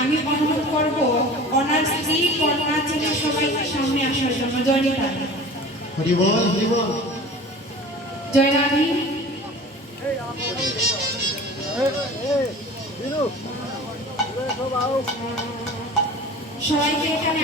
আমি অনুরোধ করব ওনার স্ত্রী কন্যা ছেলে সবাই সামনে আসার জন্য। জয়নিতা হরি বল হরি বল। জয়রানী সবাইকে এখানে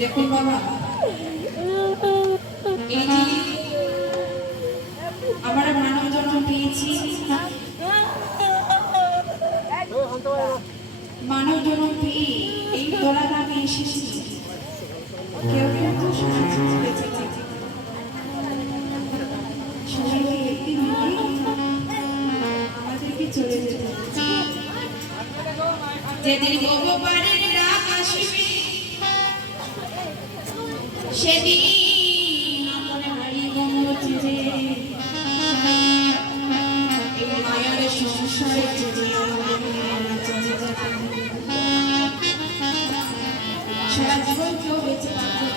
দেখুন বাবা, এই যে আমরা মানব জন্ম পেয়েছি, মানব জন্ম পেয়ে এই ধরাধামে এসেছি। কেউ কেউ তো সবাইকে একদিন আমাদেরকে চলে যেতে যেদিন ভগবানের ডাক আসবে সেদিন মনে হারিয়ে গেছে এই মায়ার সংসারে সারা জীবন কেউ বেঁচে থাকবে।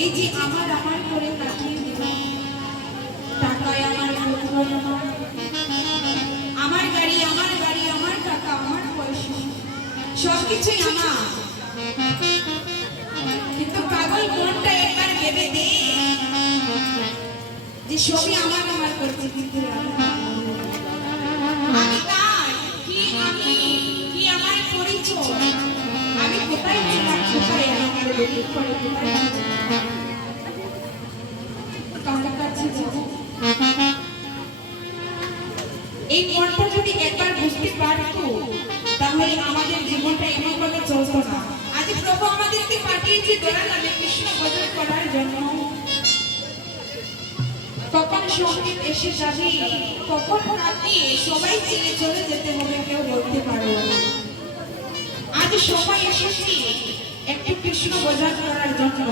এই যে আমার করে কাটিয়ে দিল, টাকায় আমার আমার গাড়ি আমার টাকা আমার পয়সা সবকিছুই আমার, কিন্তু পাগল মনটা একবার ভেবে দে যে সবই আমার করছে, কিন্তু আমি তাই কি আমার পরিচয়, আমি কোথায় ছিলাম, কোথায় আমার কার কাছে যাব। এই মনটা যদি একবার বুঝতে পারতো তাহলে আমাদের জীবনটা এমন ভাবে চলতো না। আজ প্রভু আমাদেরকে পাঠিয়েছে দয়ালালে কৃষ্ণ ভজন করার জন্য। কখন সঙ্গীত এসে যাবে, কখন রাতে সবাই ছেড়ে চলে যেতে হবে কেউ বলতে পারো। আজ সবাই এসেছি একটু কৃষ্ণ ভজন করার জন্য।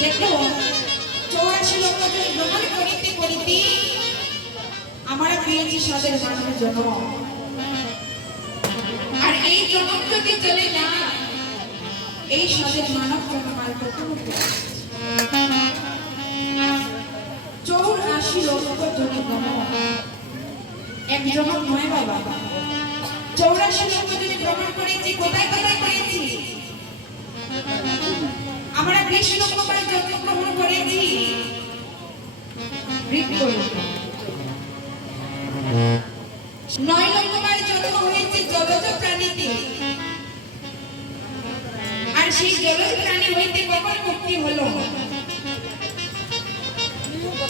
দেখো 84 লক্ষ জন ভ্রমণ করিতে করিতে আমরা পেয়েছি সাদের মানব জন্ম। আর এই জন্ম যদি চলে যায়, এই সাদের মানব জন্ম আর কখনো 84 লক্ষ জনের ভ্রমণ এক জন্ম নয় বাবা। 84 লক্ষ জনে ভ্রমণ করেছি, কোথায় কোথায় করেছি? আমরা 20 লক্ষ বার জন্মগ্রহণ করেছি। 9 লক্ষ বার জন্ম হয়েছে জলজ প্রাণীতে। আর সেই জলজ প্রাণী হইতে কখন মুক্তি হলো?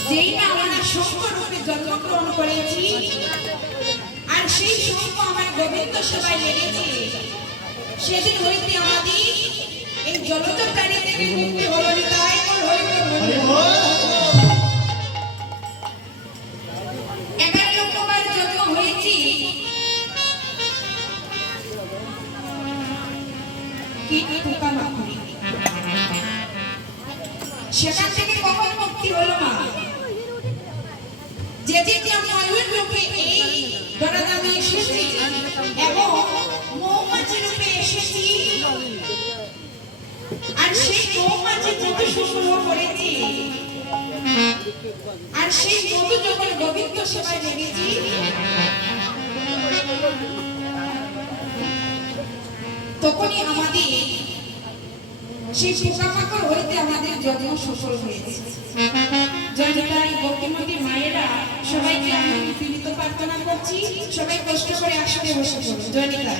যেই না আমরা শঙ্খ রূপে জন্মগ্রহণ করেছি, আর সেই শঙ্খ আমার গোবিন্দ সেবায় লেগেছে, সেদিন হইতে আমাদের এই জলজ প্রাণী থেকে মুক্তি হলো। তাই সেখান থেকে কখন মুক্তি হলো না? যেদিন ময়ূর রূপে এই ধরাধামে এসেছি এবং মৌমাছি রূপে এসেছি, আর সেই মৌমাছি মধু সংগ্রহ করেছি, আর সেই মধু যখন গোবিন্দ সেবায় লেগেছি, তখনই আমাদের সেই পোকামাকড় হইতে আমাদের যত্ন সফল হয়েছে। জয়তাই ভক্তিমতী মায়েরা সবাইকে আমি বিনীত প্রার্থনা করছি, সবাই কষ্ট করে আসলে বসে পড়ুন। জয়নিতা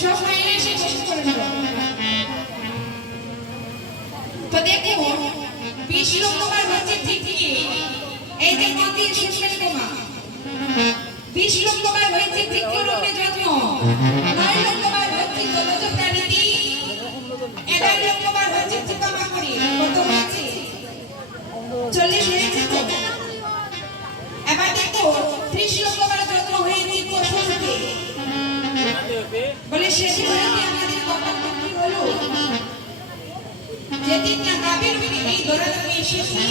সব মায়েরা এসে বসে পড়ে না। তো দেখো 20 লক্ষবার হচ্ছে ঠিকই এই যে মন্দির সুন্দরী বোমা 20 লক্ষবার হয়েছে তৃতীয় রূপে যত্ন, 9 লক্ষবার হচ্ছে জলজ প্রাণীটি, 11 লক্ষবার হচ্ছে পোকামাকড়ি। কত হয়েছে? 40 হয়েছে তো। এবার দেখো 30 লক্ষবার যত্ন হয়েছে পশু রূপে। বলে সেদিন হয়েছে আমাদের কপাল কি হলো, যেদিন না গাভীর রূপে এই ধরাধামে এসেছি,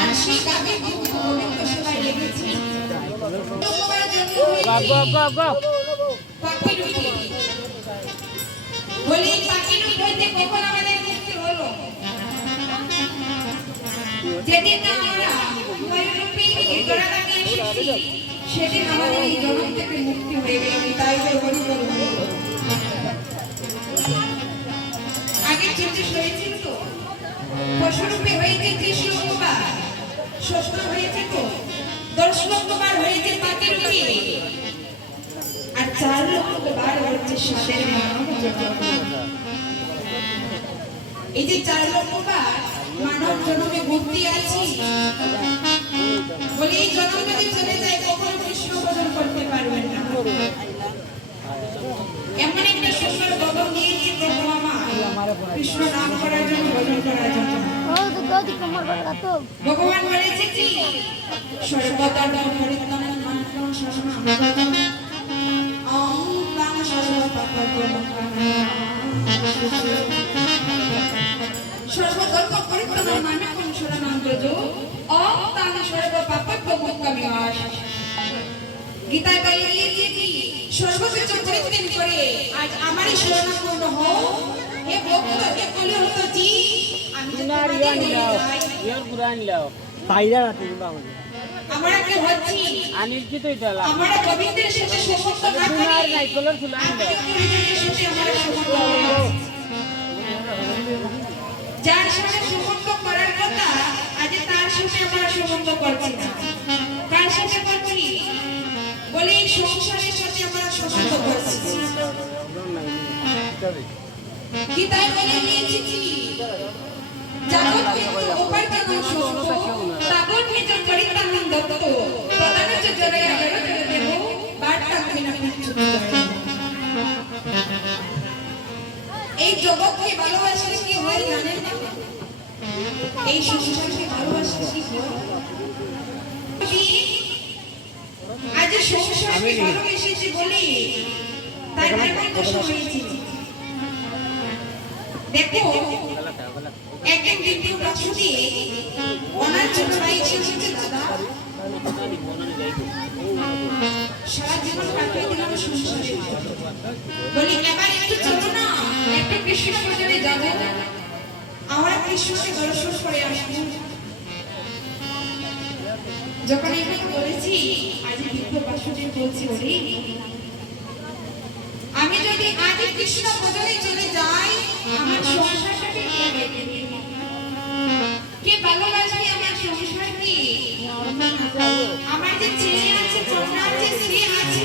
আর সেই গাভীর দুধ গোবিন্দ সেবায় লেগেছি। লক্ষবার যত্ন হয়েছে পাখির রূপে। বলি পাখির রূপ হইতে কখন আমাদের মুক্তি হলো, যেদিন না আমরা ময়ূর রূপে এই ধরাধামে এসেছি, সেদিন আমাদের এই জন্ম থেকে মুক্তি হয়ে গেল। তাই বলি আগে 36 হয়েছিল তো, পশুরূপে হয়েছে 30 লক্ষবার, 70 হয়েছে তো, 10 লক্ষবার হয়েছে পাখির রূপে, আর 4 লক্ষবার হচ্ছে সাদের মানব জন্ম। এই যে 4 লক্ষবার মানব জন্মে ভক্তি আছি, বলে এই জন্ম যদি চলে যায় কখনো কৃষ্ণ ভজন করতে পারবেন না। এমন একটা সুন্দর ভজন দিয়েছি প্রভু আমার, কৃষ্ণ নাম করার জন্য, ভজন করার জন্য। ভগবান বলেছে কি সর্বদা পরিত্রাণ মানব শাসনম ওম তাং সর্বধর্ম পরিত্রাণ মানব শরণাম ব্রজ ওম তাং সর্বপাপমোক্ষামিমাস। গীতায় বলে গিয়েছে কি সর্বকিছু পরিত্যাগ করে আজ আমারই শরণাপন্ন হও। হে ভক্ত, হে কলিহতজি, আমি আমরা কি হচ্ছি, আমরা গোবিন্দের সাথে সম্পর্ক না করি, আমরা সম্পর্ক যার সাথে সম্পর্ক করার কথা আজ তার সাথে আমরা সম্পর্ক করছি না। কার সাথে করছি? বলে এই সংসারের সাথে আমরা সম্পর্ক করছি। গীতায় বলে গিয়েছে কি যাবৎ কিন্তু উপার্জন সুস্থ তাবৎ নিজ পরিত্রাণ দত্ত প্রদানচ জনয়া জগৎ দেব বার্তা বিনা কিছু যায়। এই জগৎকে ভালোবাসলে কি হয় জানেন না? এই সংসারকে ভালোবাসলে কি হয়? আজ সংসারকে ভালোবেসেছি বলি তাই এমন দশা হয়েছে। দেখো একদিন দ্বিতীয় বাসুদি ওনার ছোট ভাই এসেছে, দাদা সারা জীবন কাটিয়ে দিলাম সংসারে, বলি এবার একটু চলো না একটু কৃষ্ণ ভজনে যাবো, আমরা কৃষ্ণকে দর্শন করে আসবো। যখন এই কথা বলেছি আজ দ্বিতীয় বাসুদি বলছি ওরে আমি যদি আজ কৃষ্ণ ভজনে চলে যাই আমার সংসারটাকে কে দেখবে, কে ভালোবাসবে আমার সংসারকে, আমার যে ছেলে আছে কন্যা আছে স্ত্রী আছে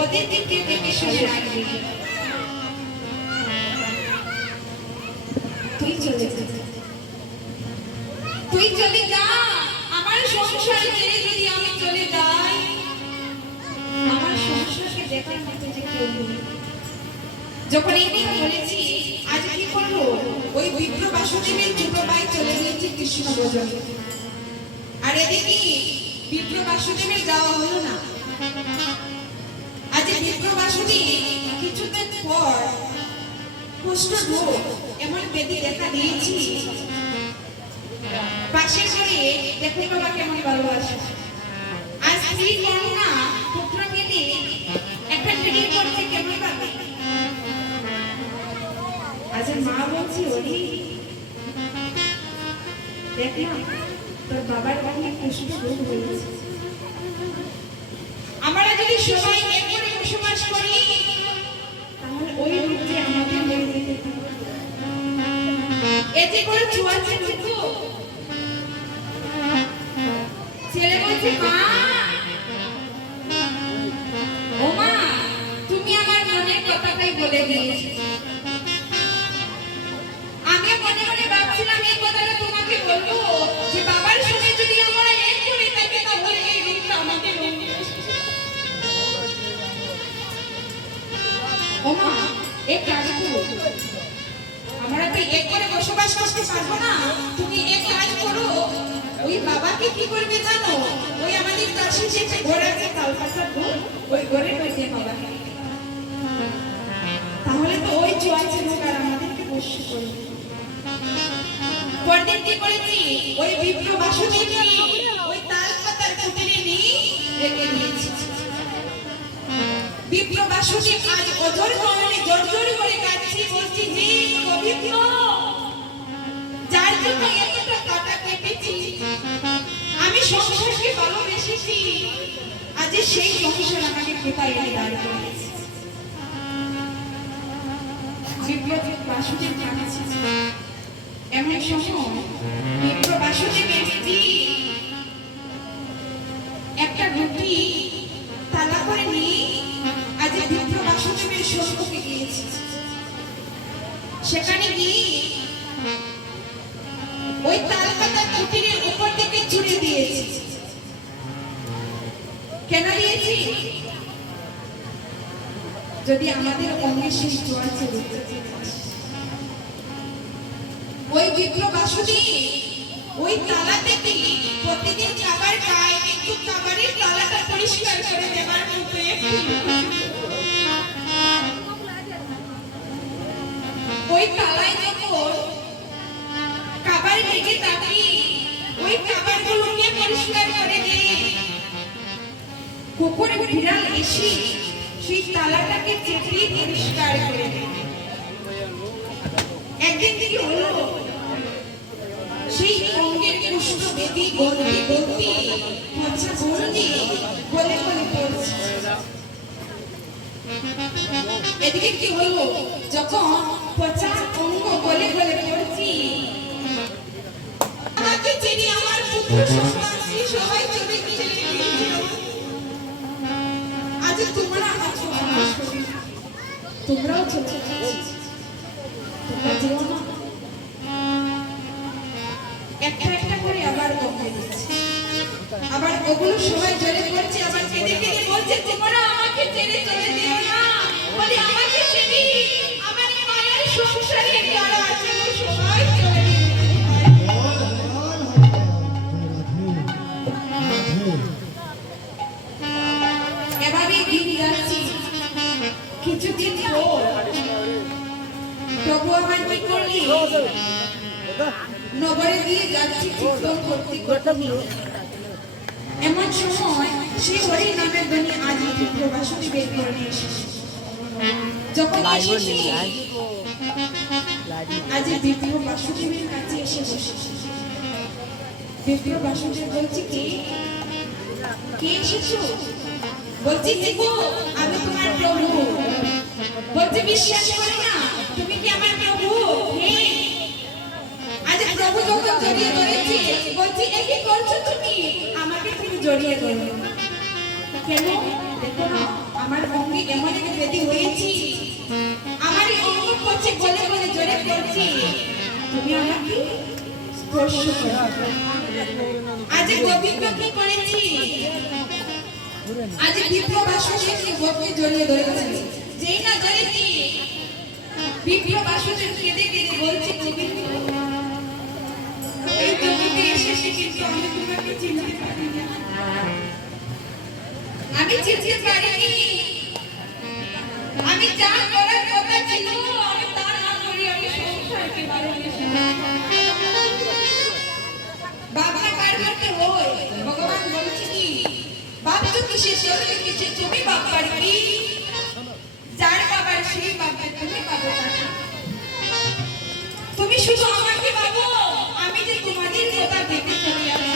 ওদের দিকে দেখে শুনে রাখবে। তুই চলে যা, তুই চলে যা, আমার সংসার ছেড়ে যদি আমি চলে যাই আমার সংসারকে দেখার মতো যে কেউ নেই। যখন এই কথা বলেছি আজ কি করলো, ওই বিপ্র বাসুদেবের ছোট ভাই চলে গিয়েছে কৃষ্ণ ভজনে, আর এদিকে বিপ্র বাসুদেবের যাওয়া হলো না। আজ বিপ্র বাসুদেব কিছুদিন পর কুষ্ঠ রোগ এমন ব্যাধি দেখা দিয়েছি, পাশে করে দেখুন বাবা কেমন ভালোবাসে। আর স্ত্রী কন্যা পুত্র মিলে একটা বিয়ে করছে কেমন পাবে। আজ মা বলছি ওরে দেখ না তোর বাবার কাছে কৃষ্ণ রোগ হয়েছে, আমরা যদি সবাই এক করে বসবাস করি তাহলে ওই রূপ যে আমাদের মনে এতে করে চুয়াচ্ছে টুকু ছেলে বলছে মা ও মা তুমি আমার মনের কথাটাই বলে দিয়েছো আমি মনে মনে ভাবছিলাম এই কথাটা তোমাকে বলবো যে বাবার সঙ্গে যদি আমরা এক করে থাকি তাহলে এই রূপটা আমাদের ও মা এক কাজ করো আমরা তো এক করে বসবাস করতে পারবো না তুমি এক কাজ করো ওই বাবাকে কি করবে জানো ওই আমাদের কাছে যে ঘর আছে তালপাতা ঘর ওই ঘরে রেখে বাবা তাহলে তো ওই চুয়াচ্ছে লোক আর আমাদেরকে বসে করবে পরদিন কি করেছি ওই বিপ্র বাসুদেবী ওই তালপাতার কুটিরে নিয়ে রেখে দিয়েছি বিপ্র বাসুদেব আজ অজর নয়নে জর্জর করে কাঁদছি বলছি যে বিপ্র যার জন্য এতটা কাটা কেটেছি আমি সংসারকে ভালোবেসেছি আজ সেই সংসার আমাকে কোথায় এনে দাঁড় করিয়েছে বিপ্র বাসুদেব কাঁদছে এমন সময় বিপ্র বাসুদেবের স্ত্রী একটা রুটি তালা করে নিয়ে আজ বিপ্র বাসুদেবের সম্মুখে গিয়েছে সেখানে গিয়ে ওই তালপাতার কুটিরের উপর থেকে ছুড়ে দিয়েছি কেন দিয়েছি যদি আমাদের অঙ্গে সেই জোয়ার চলে ওই বিপ্র বাসুদেব ওই তালা থেকে প্রতিদিন খাবার খায় কিন্তু খাবারের তালাটা পরিষ্কার করে দেওয়ার মতো ওই তালায় যখন খাবার লেগে থাকি ওই খাবারগুলোকে পরিষ্কার করে দেয় কুকুর বিড়াল এসে সেই তালাটাকে চেপে পরিষ্কার করে দেয় একদিন কি হলো সেই অঙ্গের কুষ্ঠ বেদি গলতি গলতি পচা গলতি গলে গলে পড়ছে এদিকে কি হলো যখন পচা অঙ্গ গলে গলে পড়ছি আমাকে চিনি আমার পুত্র সন্তান সবাই চলে গিয়ে আজ তোমরা আমার তোমরাও চলে তোমরা যেও না একটা একটা করে আবার কমে দিচ্ছে আবার ওগুলো সবাই জোরে করছে আবার কেঁদে কেঁদে বলছে তোমরা আমাকে ছেড়ে চলে যেও না বলে আমাকে ছেড়ে আমার মায়ের সংসারে যারা আছে সবাই চলে এভাবে দিন যাচ্ছি কিছুদিন পর প্রভু আমার কি করলি নগরে দিয়ে যাচ্ছি কীর্তন করতে করতে এমন সময় সেই হরি নামের ধ্বনি আজ বিপ্র বাসুদেব বের করে নিয়ে এসেছে যখন এসেছি আজ বিপ্র বাসুদেবের কাছে এসে বসেছে বিপ্র বাসুদেব বলছি কে এসেছো বলছি দেখো আমি তোমার প্রভু বলছি বিশ্বাস করি না তুমি কি আমার প্রভু আজ প্রভু যখন জড়িয়ে ধরেছি বলছি কি করছো তুমি আমাকে তুমি জড়িয়ে ধরো কেন দেখো না আমার অঙ্গে এমন একটা বেদি হয়েছি আমার এই অঙ্গ পড়ছে গলে গলে জড়ে পড়ছি তুমি আমাকে স্পর্শ করো আজ গোবিন্দ কি করেছি আজ বিপ্র বাসুদেবকে ভক্তি জড়িয়ে ধরেছি যেই না ধরেছি বিপ্র বাসুদেব কেঁদে কেঁদে বলছে গোবিন্দ এই জগতে এসেছি কিন্তু আমি তোমাকে চিনতে পারি না আমি চিনতে পারিনি আমি যা করার কথা ছিল আমি তা না করি আমি সংসারকে ভালোবেসে বাবা কার করতে হয় ভগবান বলছে কি বাপ তো কিসে চলবে কিসে তুমি বাপ পারবি যার বাবার সেই বাবা তুমি পাবো তুমি শুধু আমাকে পাবো আমি যে তোমাদের কথা ভেবে চলে আসি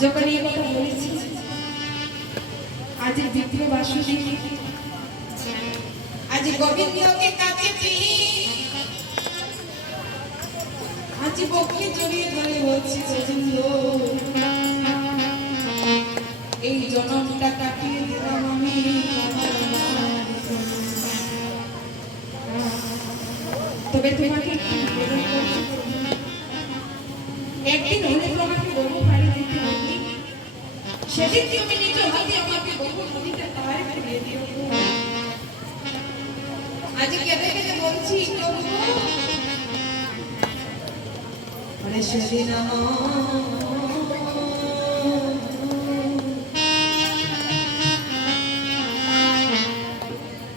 যখন এই কথা বলেছি আজ দ্বিতীয় বাসুদেব গোবিন্দকে কাছে পেয়ে আজ বক্ষে জড়িয়ে ধরে বলছি গোবিন্দ এই জনমটা কাটিয়ে দিলাম আমি তবে তোমাকে একটু নিবেদন করছি একদিন হলে তোমাকে বহু বাড়ি দিতে হবে সেদিন তুমি নিজ হাতে আমাকে বহু নদীতে তাহারে ফিরিয়ে দিও আজ কেঁদে কেঁদে বলছি প্রভু আরে সেদিন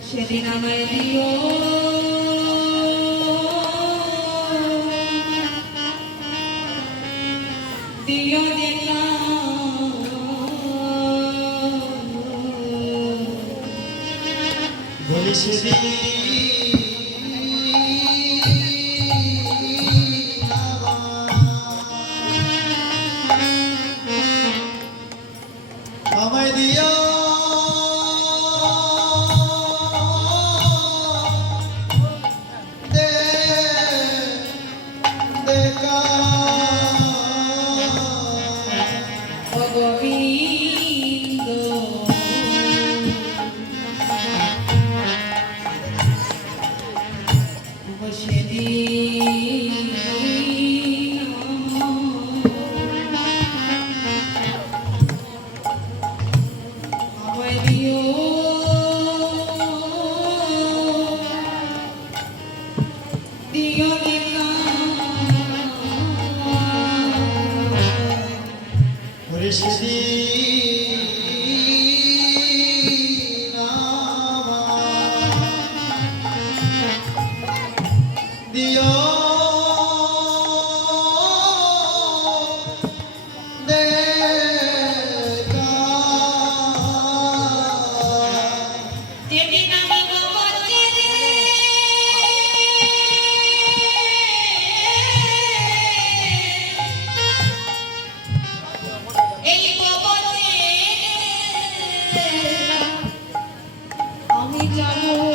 সেদিন আমায় দিও দিও দেখা বলি সেদিন আমায় দিও দেখা ও গোবিন্দ ওরে সেদিন দিও দেখা আমি জানো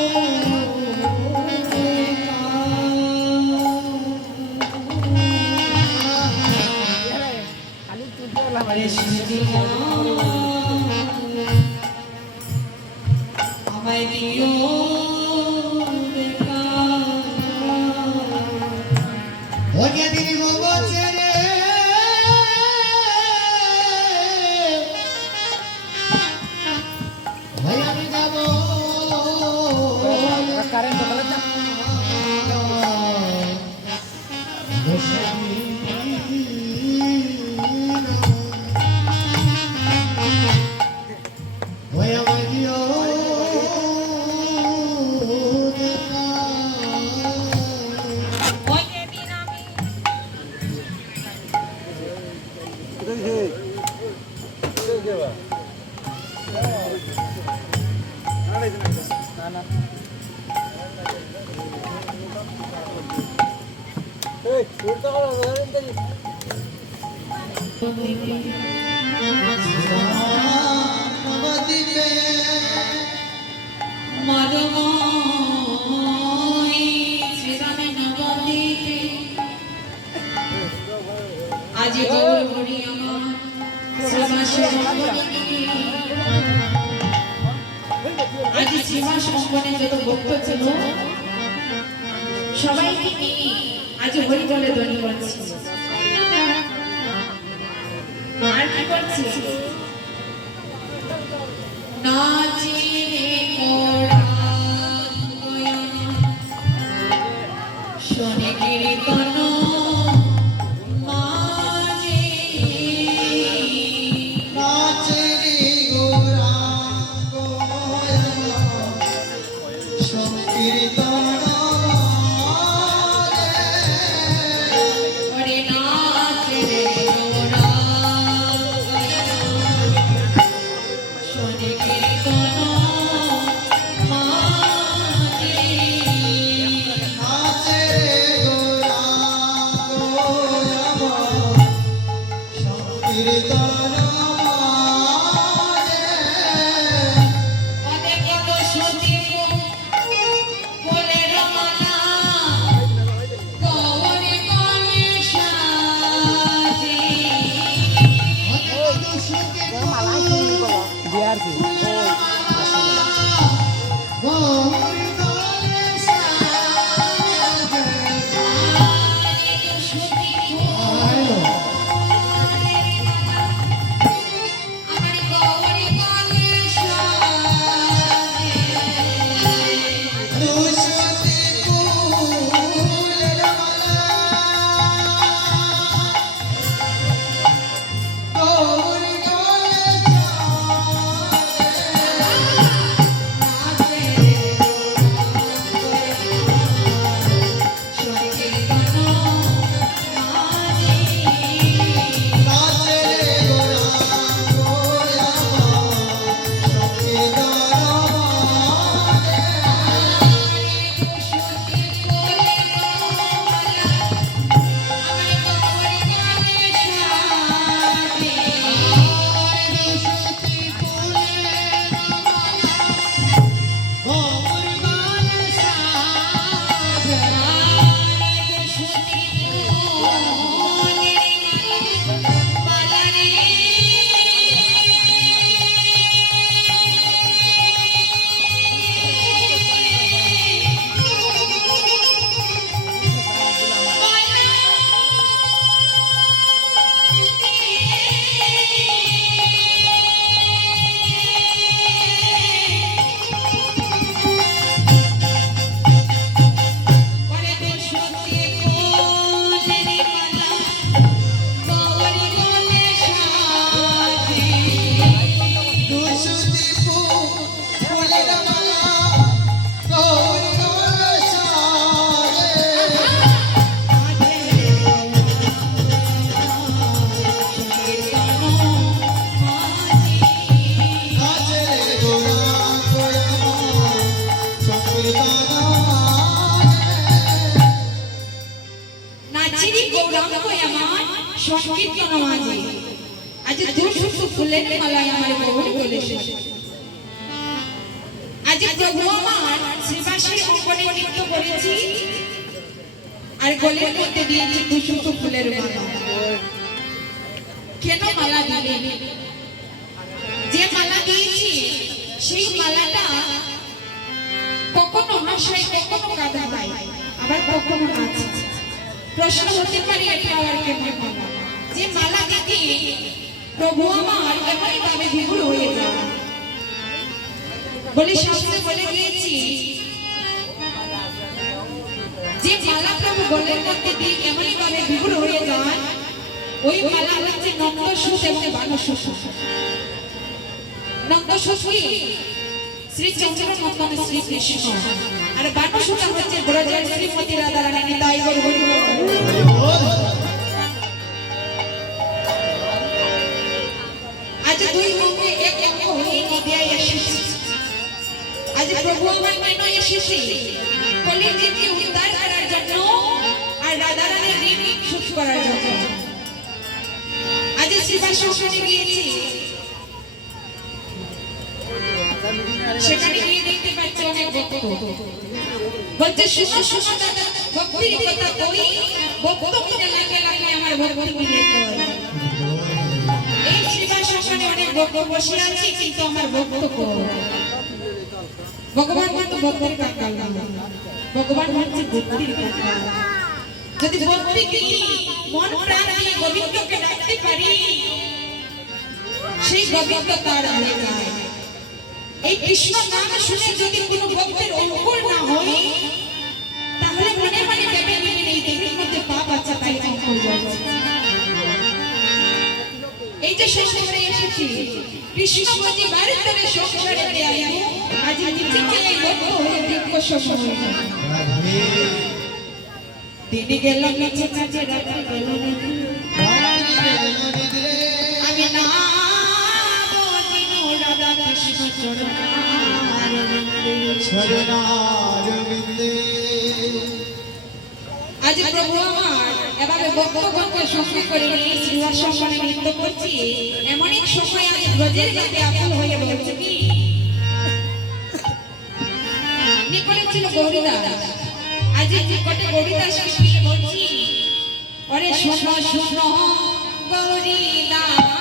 আমায় দিও দেখা ওকে দিন বছরে ভাই আমি যাব কারেন্ট দোকানে যা ওই আমার দিও দেখা না নবদ্বীপে মদময় শ্রীরামে নবদ্বীপে আজ গৌর হরি আমার শ্রীবাসের আজ শ্রীবাস মঙ্গলে যত ভক্ত ছিল সবাইকে নিয়ে আজ হরি বলে ধ্বনি করছি আর কি করছি নাচিনে মোরা শোনে কীর্তন মাঝে নাচেরি গৌরাঙ্গ সংকীর্তন ওরে নাচে রে মোরা শোনে কীর্তন মাঝে নাচে গৌরাঙ্গ সংকীর্তন অনেক সতী নাচিরি গৌরাঙ্গ আমার সংকীর্তন মাঝে আজ দুশুকু ফুলের মালায় আমার গৌর বলেছে আজ প্রভু আমার শ্রীবাসী অঙ্গনে নৃত্য করেছি আর গলের মধ্যে দিয়েছি দুশুকু ফুলের মালা কেন মালা দিলেন যে মালা দিয়েছি সেই মালাটা কখনো হাসায় কখনো কাঁদা পায় আবার কখনো নাচে প্রশ্ন হতে পারে এটা আবার কেমন মালা যে মালা দিতে প্রভু আমার এমনই ভাবে বিভোর হয়ে যায় বলে শাস্ত্রে বলে গিয়েছি যে মালা প্রভু গলের মধ্যে দিয়ে এমনই ভাবে বিভোর হয়ে যায় ওই মালা হচ্ছে নন্দসুত এবং বানসুত নন্দসুত কি শ্রী চন্দ্রনন্দন শ্রী কৃষ্ণ আর বানসুত হচ্ছে ব্রজের শ্রীমতী রাধা রানী তাই গৌর হরি বল। আজ দুই অঙ্গে এক অঙ্গ হয়ে নদিয়ায় এসেছি আজ প্রভু আমার কেন এসেছি কলির জীবকে উদ্ধার করার জন্য আর রাধা রানীর ঋণ শোধ করার জন্য আজ শিবাশ্মশানে গিয়েছি সেখানে গিয়ে দেখতে পাচ্ছি অনেক ভক্ত বলছে শুনো শুনো দাদা ভক্তির কথা কই ভক্ত মিলে লাগে লাগে আমার ভক্তি মিলে কই এই শিবাশ্মশানে অনেক ভক্ত বসে আছে কিন্তু আমার ভক্ত কই ভগবান তো ভক্তের কাকাল না ভগবান হচ্ছে ভক্তির কাকাল যদি ভক্তি কি মন প্রাণ দিয়ে গোবিন্দকে ডাকতে পারি সেই গোবিন্দ তার হয়ে যায় এই কৃষ্ণ নাম শুনে যদি কোনো ভক্তের অঙ্কুর না হয় তাহলে মনে মনে ভেবে নেবেন এই দেহের মধ্যে পাপ আছে তাই অঙ্কুর যাচ্ছে এই যে সংসারে এসেছি কৃষ্ণ বলি বাড়িতে সংসারে দেয় আজ নিজেকে এই ভক্ত হয়ে দিব্য সময় দিন গেল নিচে কাজে রাখা গেল আমি না রাধা কৃষ্ণ আজ প্রভু আমার এভাবে ভক্তগণকে সঙ্গে করে নিয়ে শ্রীবাসনে নৃত্য করছি এমন এক সময় আজ ব্রজের গাতে আকুল হয়ে বলছে কি নিকটে ছিল গৌরীদাস আজ নিকটে গৌরীদাসকে নিয়ে বলছি ওরে শোনো শোনো গৌরীদাস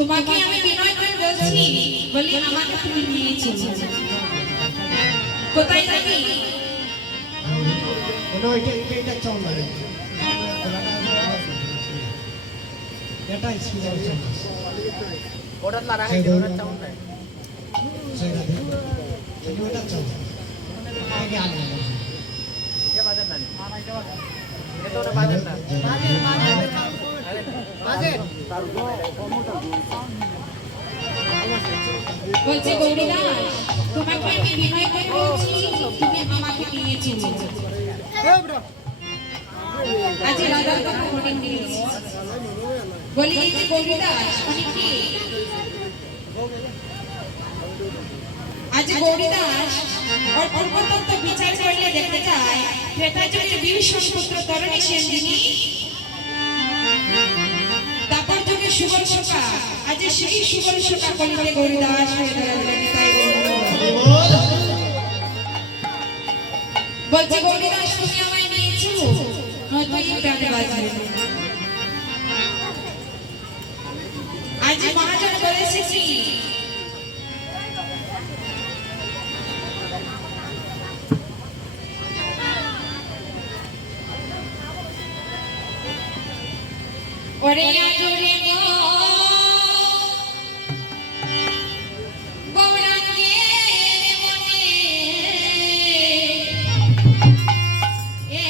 তোমাকে আমি বিনয় করে বলছি বলি আমাকে তুমি নিয়ে চলো কোথায় যাবি বলো এটা চাও না এটা স্পিকার চাও ওটা লাগাই দে ওটা চাও না ये बाजार ना ये तो ना बाजार ना बाजार বলছে গৌরীদাস তোমাকে আমি বিনয় করে বলছি তুমি আমাকে নিয়ে চলো ए ब्रो আজ রাধার কথা মনে নিয়েছি বলি এই যে গৌরীদাস মানে কি আজ গৌরীদাস ওর পূর্বতত্ত্ব বিচার করলে দেখতে যায় ত্রেতা যুগের ভীষণ পুত্র তরণী সেন যিনি তারপর যুগে সুবর্ণকা আজ সেই সুবর্ণকা কলিতে গৌরীদাস হয়ে দাঁড়ালেন তাই বলছে গৌরীদাস তুমি আমায় নিয়েছো নয়তো এই প্রাণে বাঁচবে আজ মহাজন বলেছে কি ওরে আজরে গো গৌরাঙ্গের মনে এ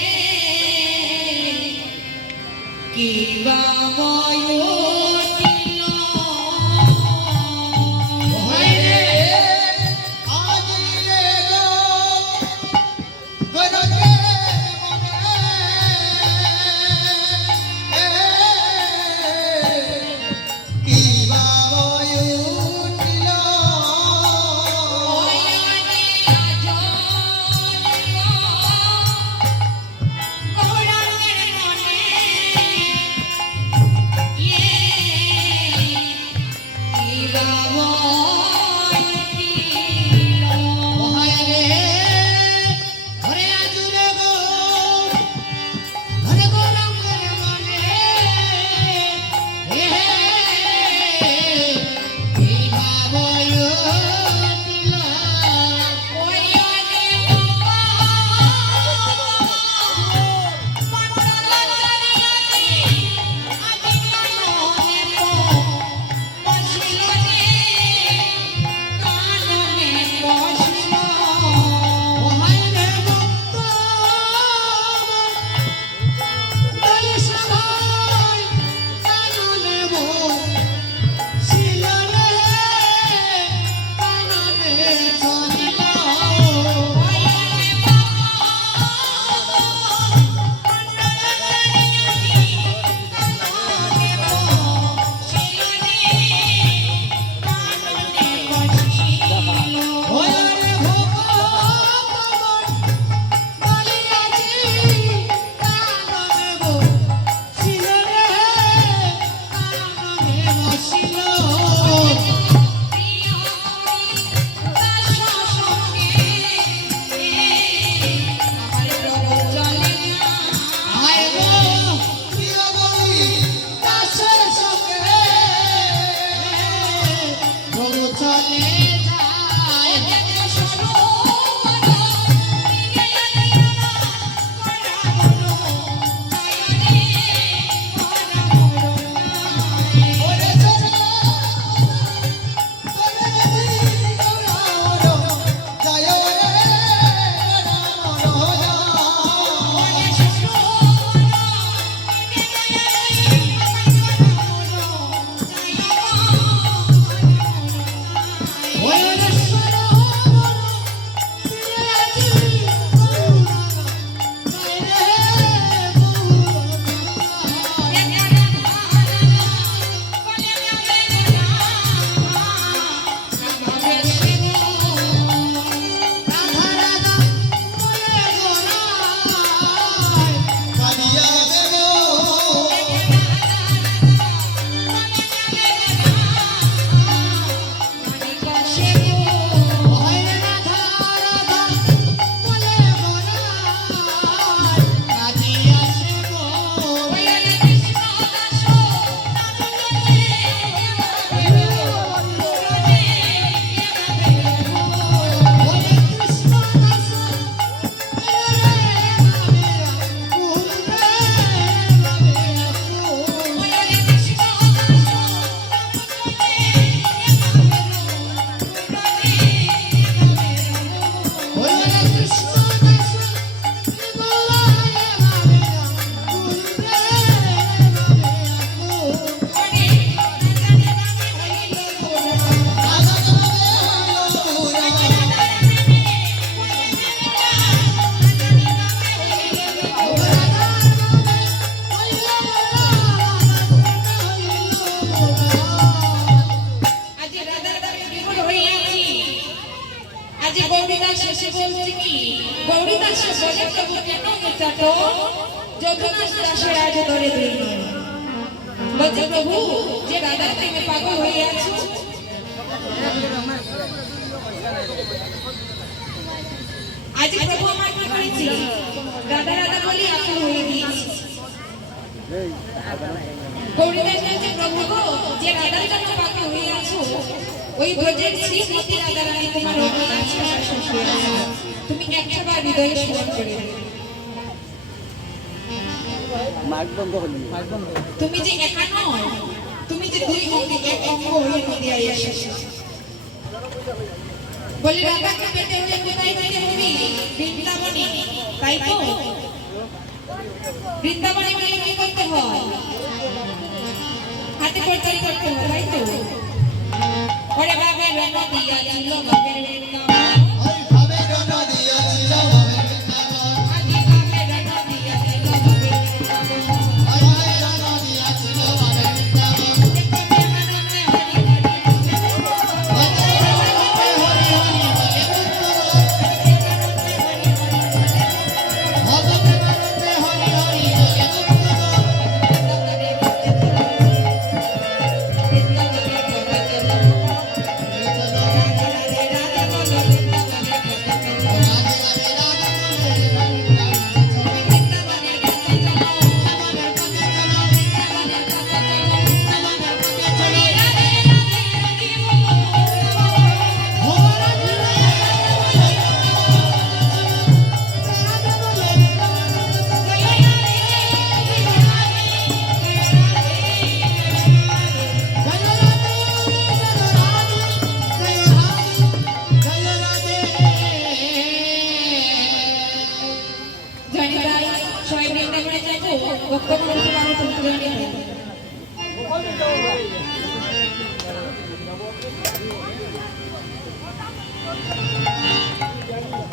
কি বা বয়টিল হইরে আজ নিলে গো গরজে মনে আজ গৌরীদাস শেষে বলছে কি গৌরীদাস বলে প্রভু কেন চাতো যদুনাথ দাসের আজ ধরে দিল বলছে প্রভু যে রাধার প্রেমে পাগল হয়ে আছো আজ প্রভু আমার কি করেছি রাধা রাধা বলি আকুল হয়ে গিয়েছি গৌরীদাস বলছে প্রভু গো যে রাধার জন্য পাগল হয়ে আছো ওই ব্রজের শ্রীমতী রাধা রানী তোমার অধীনে আছে তুমি একবার হৃদয়ে স্মরণ করে তুমি যে একা নয় তুমি যে দুই অঙ্গে এক অঙ্গ হয়ে নদিয়ায় এসেছো বলে রাধাকে পেতে হলে কোথায় যেতে হবে বৃন্দাবনে তাই তো বৃন্দাবনে গেলে কি করতে হয় হাতে করতালি করতে হয় তাই তো ওরে বাবা রণ দিয়াছিল বাপের বৃন্দাবন ওই ভাবে রণ দিয়াছিল বাবের বৃন্দাবন আদি বাপের রণ দিয়াছিল বাপের বৃন্দাবন ওই ভাবে রণ দিয়াছিল বাবের বৃন্দাবন প্রেমানন্দে হরি হরি ভজে প্রেমানন্দে হরি হরি বলে বৃন্দাবন ভজে প্রেমানন্দে হরি হরি বলে বৃন্দাবন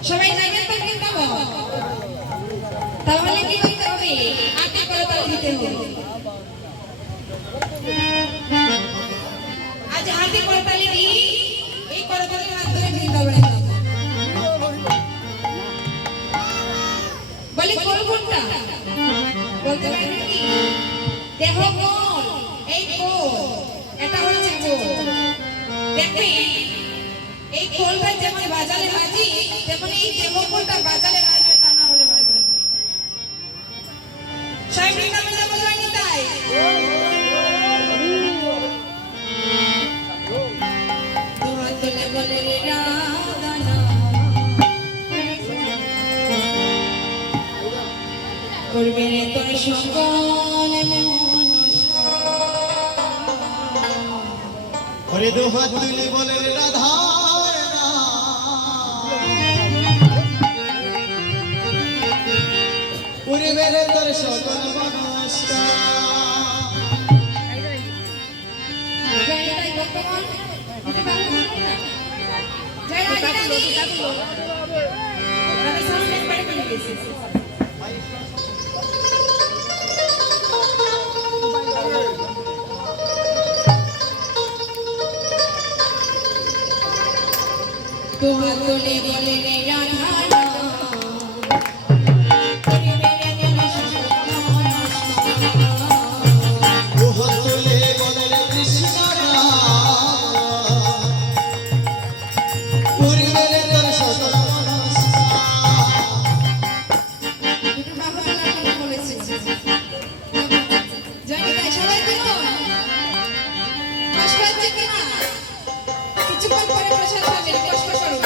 সবাই যাবেন তো বৃন্দাবন তাহলে কি করতে হবে আগে করতালি দিতে হবে আজ হাতে করতালি দি এই করতালির হাত ধরে বৃন্দাবনে যাব বলি কোন কোনটা বলতে পারবেন কি দেহ কোন এই কোন এটা হচ্ছে কোন দেখবেন এই কোলটা যেমন বাজালে বাজি তেমন এই দেবকোলটা বাজালে বাজবে তা না হলে বাজবে সাইবরি নামে যাব জানি তাই তোমার তোলে বলে রে রাধানা করবে রে তোর সঙ্গনে ওরে দুহাত তুলে বলে রে রাধা ওরে বেরে তোর সকল মনস্কা জয় তাই ভগবান দিতে পারবো না জয় রাধা আমি সামনে পড়ে গেছি তোমার তোলে বলে রে রাধা দুহাত তুলে বলে রে কৃষ্ণ ওরে বেরে তোর সকল মনস্কা কিছুক্ষণ পরে প্রসাদ পাবেন কষ্ট করো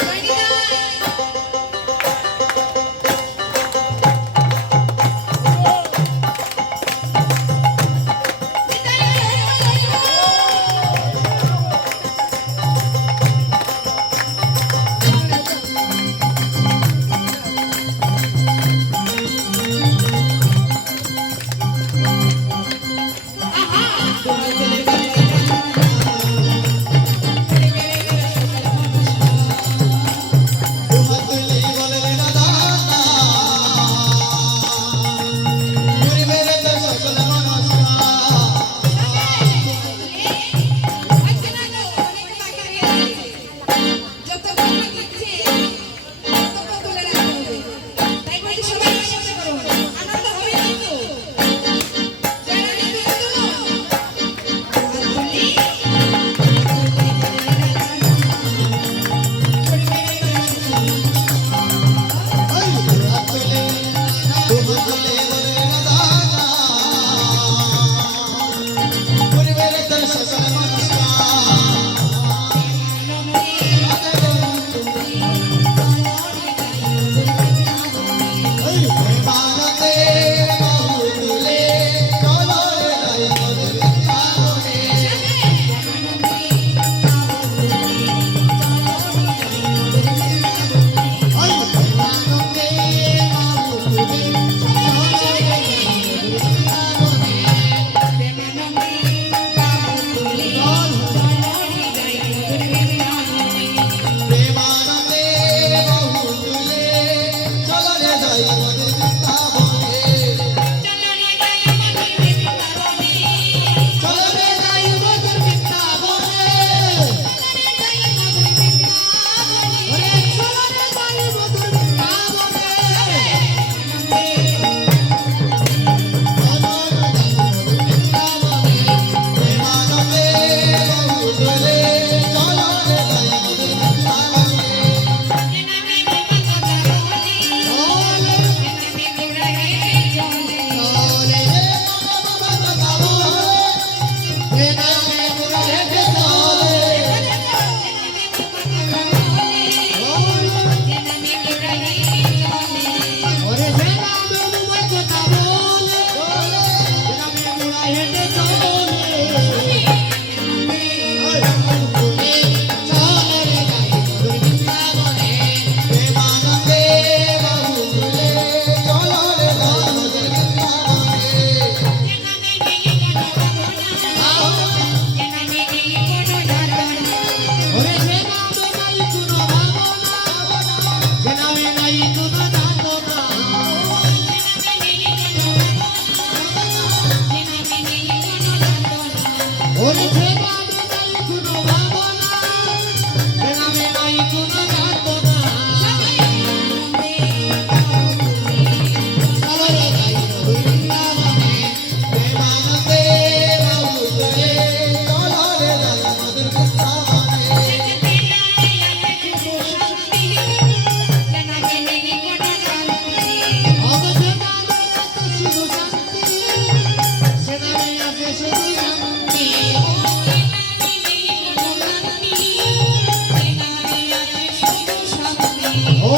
ও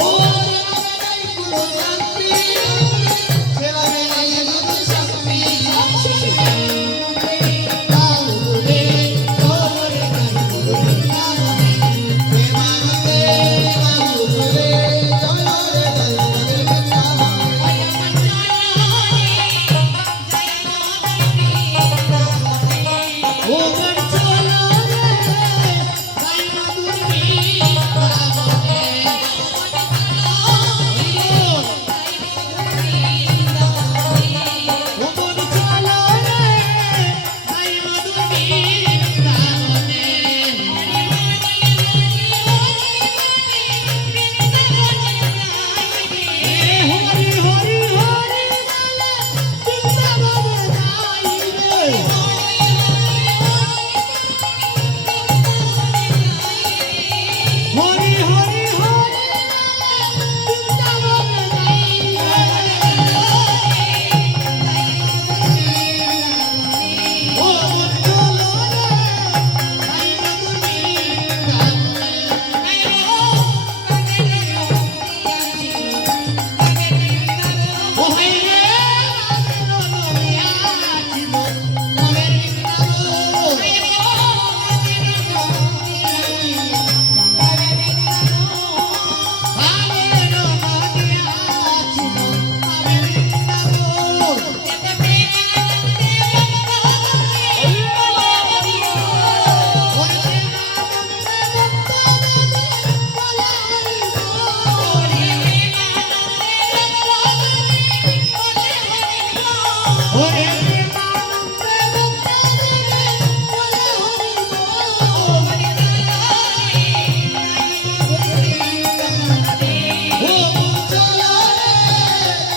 নাই কোনো শান্তি সেলামে নাই কোনো শান্তি কাউরে তোরে কাউরে প্রেমানন্দে কাউরে জয়রে জয়রে ও মন চলো রে যাই মাধুরী বাবনে ও মন চলো রে যাই মাধুরী বাবনে হরি হরি হরি বৃন্দাবনে যাইবে হরি হরি হরি বৃন্দাবনে যাইবে ও মন চলো রে যাই মাধুরী বাবনে ও হায় রে নলিয়া জীবন মনের বৃন্দাবন ভাবের নদিয়া জীবন মনের বৃন্দাবন ওরে আনন্দে মুক্তানন্দে বলা হরি বল ওরে আনন্দে মুক্তানন্দে বলা হরি বল ও মন চলো রে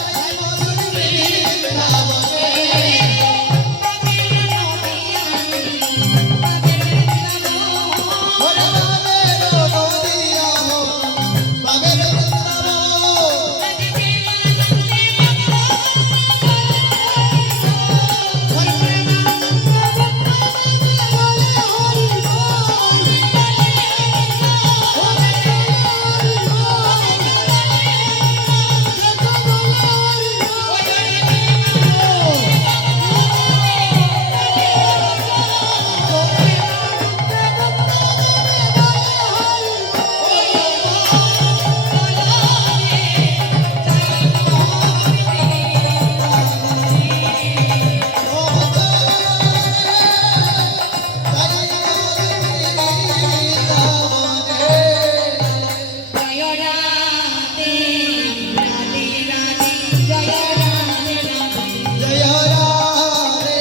যাই মাধুরী বৃন্দাবনে ওরে ভাবের নদিয়া ভাবের বৃন্দাবন ওরে প্রেমানন্দে মুক্তানন্দে বলা হরি বল ওরে হরি বল দেখো বলা হরি জয় রাধে রাধে রাধে জয় রাধে রাধে জয় রাধে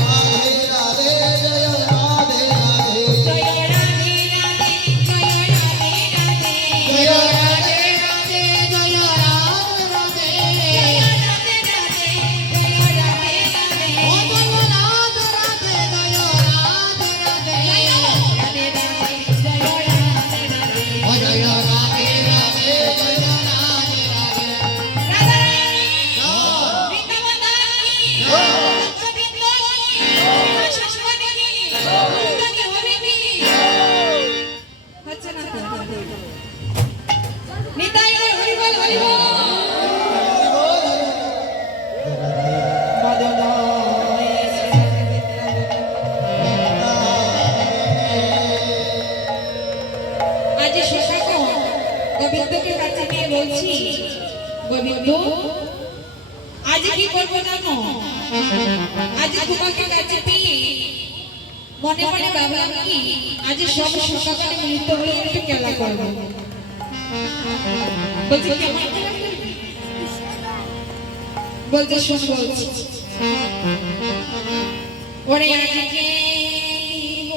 রাধে রাধে জয় রাধে রাধে জয় রাধে রাধে জয় রাধে রাধে জয় রাধে রাধে জয় রাধে রাধে ও জয় রাধে রাধে জয় রাধে রাধে ও জয় রাধে রাধে জয় রাধে রাধে নিতাই হরি বল হরি বল আজ শেষাকো গোবিন্দকে কাছে নিয়ে বলছি গোবিন্দ আজ কি করবো জানো আজ তোমাকে কাছে পেয়ে মনে মনে ভাবলাম কি আজ সব সকালে মিলিত হয়ে একটু খেলা করবো বলছি কেমন খেলা করবি? বলতে শোন বলছি ওরে আজকে দেব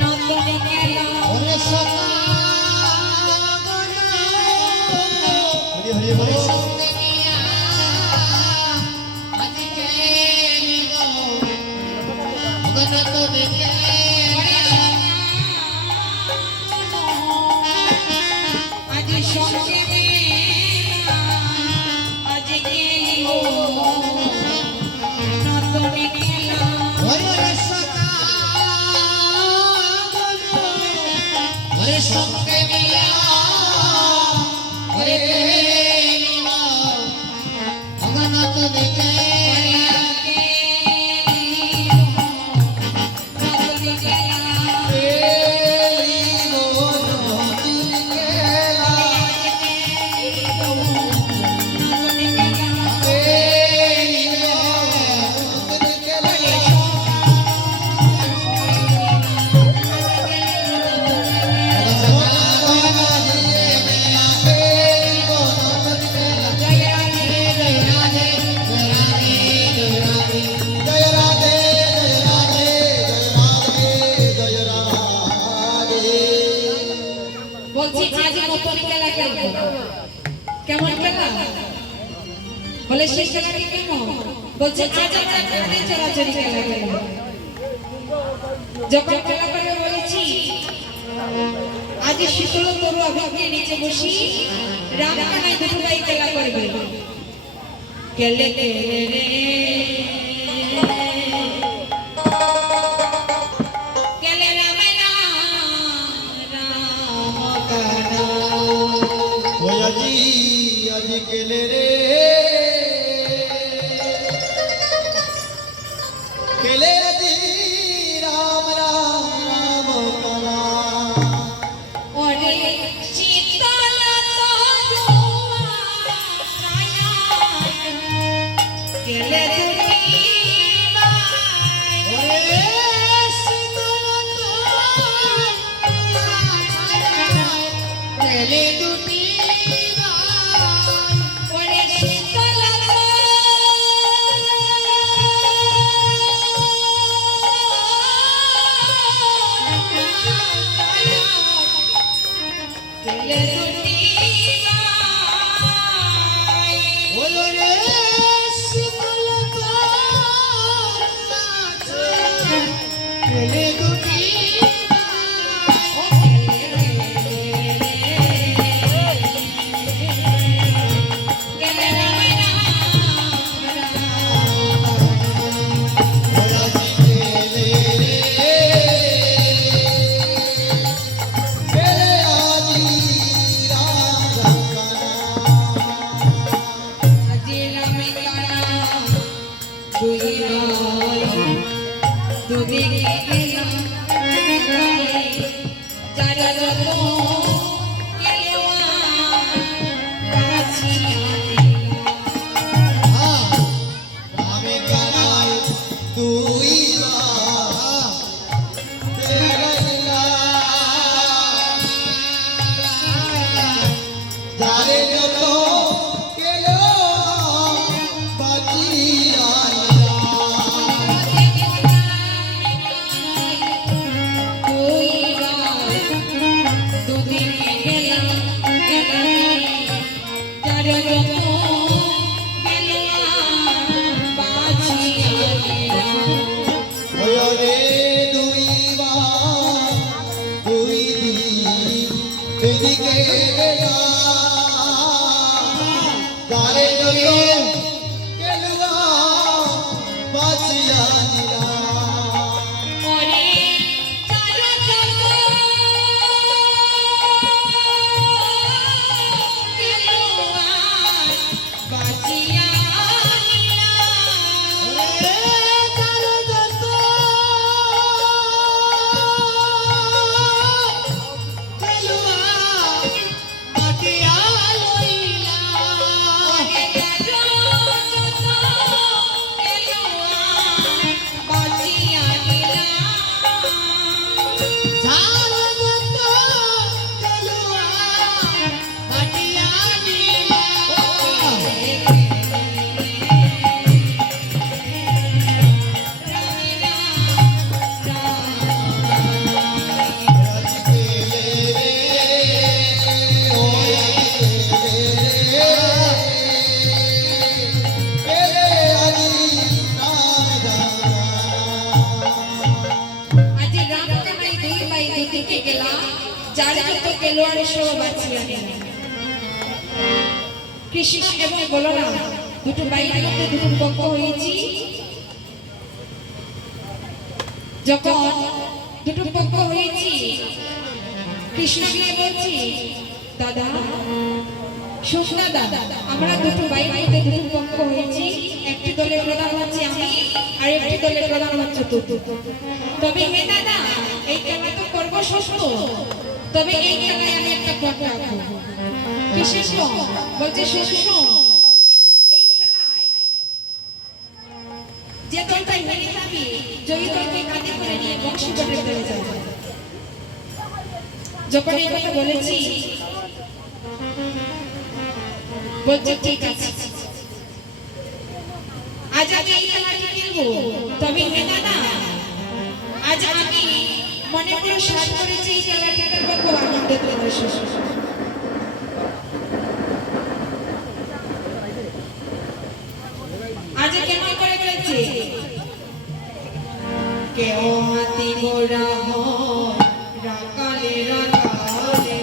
নতুন কেলা ওরে সকা হরি হরি বল আজ সঙ্গে আজ গেলিও নতুন খেলা ওরে সকা ওরে সঙ্গে মিলা ওরে নিমা ভগনত দেখে বলছি আজ নতুন খেলা খেলবো কেমন খেলা বলে সেই খেলা কি কেমন বলছে আজ আমরা চরাচরি খেলা খেলবো যখন খেলা করে বলেছি আজ শীতল তরু অভাবে নিচে বসি রাম কানাই দুটো ভাই খেলা করবে খেলে খেলে রে খেলে রাম কানা আজি আজি কেলে রে কেলে আজি রাম রাম রাম কানা ওরে শীতল তরু ছায়া খেলে দুটি ভাই ওরে শীতল কেলে দুটি ওরে শীতল খেলে দুটি ভাই ওরে শীতল কেলে দুটি ও খেলে খেলে রাম আজি কেলে রে কেলে আজি রাম রাম কানা আজি রাম কানা দুই ভাই দুদিকে গেলাম যারা যত গেলেওয়া কাছিয়া আমি কানাই তুই যারে যত কেলো বাঁচিয়া দুদিকে গেলাম যারা যত গেলেওয়া বাছিয়া ওরে দুই বা দুই দিন এদিকে গেলা যারে যত কেলো বাঁচিয়া নিলা ওরে যারা যত গেলেওয়া বাছিয়া যত খেলোয়াড়ের সব বাঁচি আমি কৃষ্ণ এবং বলরাম দুটো বাইরের মধ্যে দুটো পক্ষ হয়েছি যখন দুটো পক্ষ হয়েছি কৃষ্ণকে বলছি দাদা সুষ্ণা দাদা আমরা দুটো বাইরের মধ্যে দুটো পক্ষ হয়েছি একটি দলে প্রধান হচ্ছে আমি আর একটি দলে প্রধান হচ্ছে তুই তবে হে দাদা এই খেলা তো করবো সুস্থ তবে এই খেলায় আমি একটা কথা রাখবো বিশেষ বলছে সুষ্ণ এই খেলায় যে দলটা হেরে যাবে জয়ী দলকে কাঁধে করে নিয়ে বংশীগটের দলে যাবে যখন এই কথা বলেছি বলছে ঠিক আছে আজ আমি এই খেলাটি খেলবো তবে হে দাদা আজ আমি মনে করে সাত করেছি এই খেলাটি খেলবো খুব আনন্দের দৃশ্য আজ কেমন করে করেছে কেউ হাতি ঘোড়া হয় রাকালে রাকালে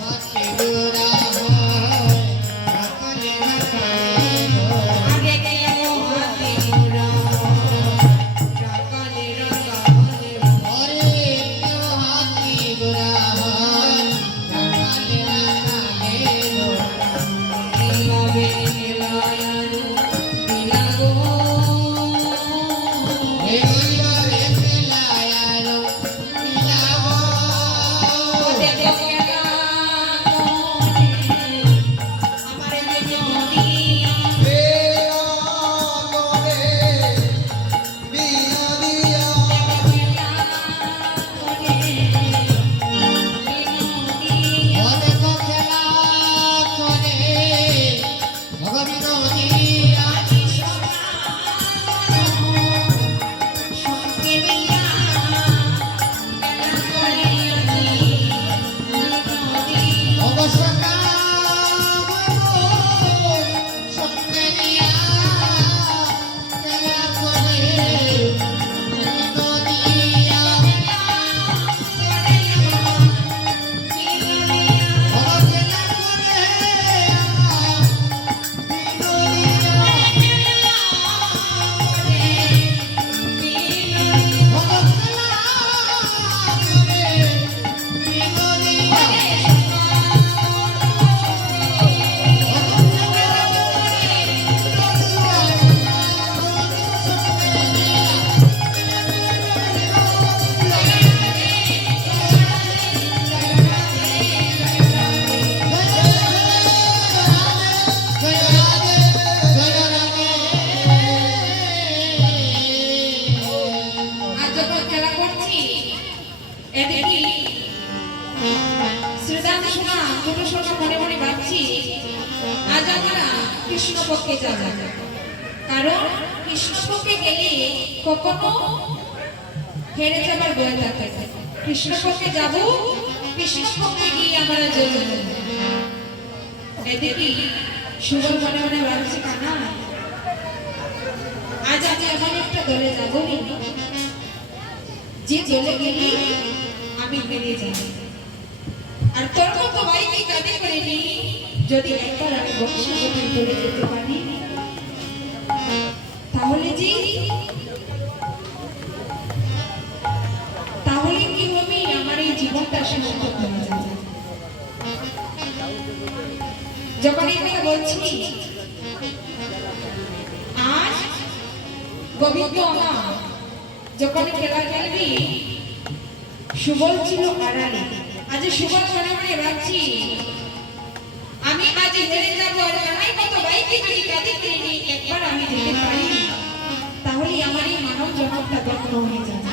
হাতে গোরা হয় রাখালে রাখালে আগে কেউ হাতি ঘোড়া হয় রাকালে রাকালে ওরে কেউ হাতে গোরা হয় রাখালে রাখালে এইভাবে খেলায়ালো বিলাগো এইবারে খেলায়ালো বিলাগো দেখো কেলা আমার মেজদি আজ যখন খেলা করছি এদিকে শ্রীদান শোনা দুটো শোনা মনে মনে ভাবছি আজ আমরা কৃষ্ণপক্ষে যাব কারণ কৃষ্ণপক্ষে গেলে কখনো হেরে যাবার ভয় থাকে কৃষ্ণপক্ষে যাব কৃষ্ণপক্ষে গিয়ে আমরা জয় যাব এদিকে সুবল মনে মনে ভাবছি কানা আজ আমি এমন একটা দলে যাবো যে দলে গেলে আমি বেরিয়ে যাব আর তোর মতো ভাইকে কাঁধে করে নি যদি একবার আমি বংশগতির দলে যেতে পারি তাহলে কি হবে আমার এই জীবনটা সার্থক হয়ে যাবে যখন এই কথা বলছি আজ গোবিন্দ আমার যখন খেলা খেলবি সুবল ছিল আড়ালে আজ সুবল মনে মনে ভাবছি আমি আজ হেরে যাবো আর জানাই কত বাইকে যদি কাঁধে করে নিই একবার আমি যেতে পারি তাহলে আমার এই মানব জগৎটা দগ্ধ হয়ে যাবে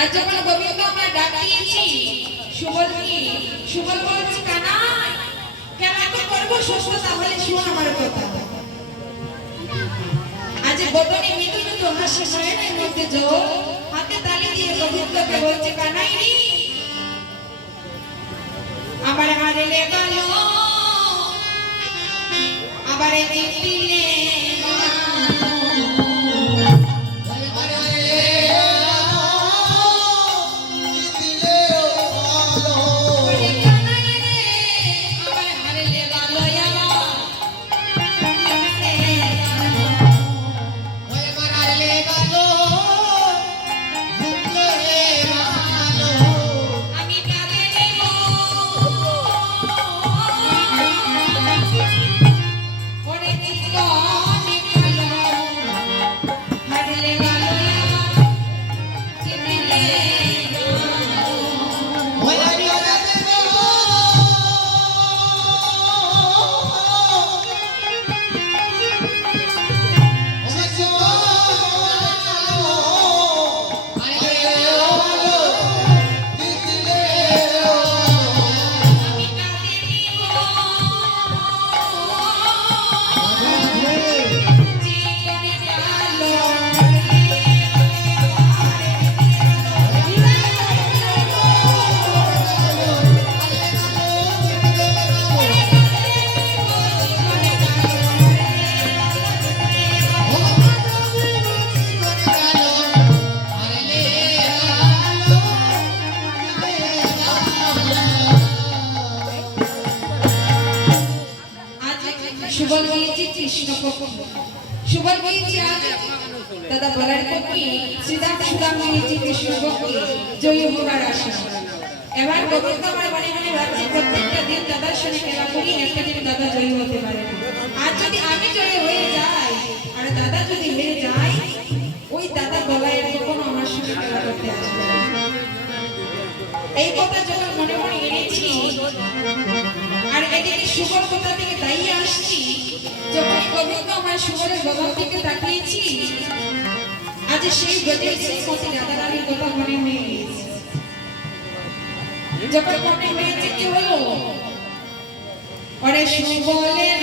আজ যখন গোবিন্দ আমরা ডাক দিয়েছি সুবল বলছি কানা খেলা তো করবো সুস্থ তাহলে শোন আমার কথা আজ বদনে মৃদু মৃদু হাসি শয়নের মধ্যে জোর হাতে তালি দিয়ে গোবিন্দকে বলছে কানাই রে আবার হারলে গেল আবার জিতলে আরে সুবল গিয়েছি আজ দাদা বলার কি শ্রীদাম সুদাম গিয়েছি কৃষ্ণ ভক্তি জয়ী হবার আশা। এবার গোবিন্দ আমার মনে মনে ভাবছি প্রত্যেকটা দিন দাদার সঙ্গে খেলা করি, একটা দিন দাদা জয়ী হতে পারে না। আর যদি আমি জয়ী হয়ে যাই আর দাদা যদি হেরে যায়, ওই দাদা বলায়ের কখনো আমার সঙ্গে খেলা করতে আসবে না। এই কথা যখন মনে মনে এনেছি আর এদিকে সুবল কোথা থেকে দাঁড়িয়ে আসছি, যখন গোবিন্দ আমার সুবলের বদল থেকে তাকিয়েছি, আজ সেই গতির শ্রীমতী রাধারানীর কথা মনে হয়ে গিয়েছে। যখন মনে হয়েছে কি হলো, ওরে সুবলের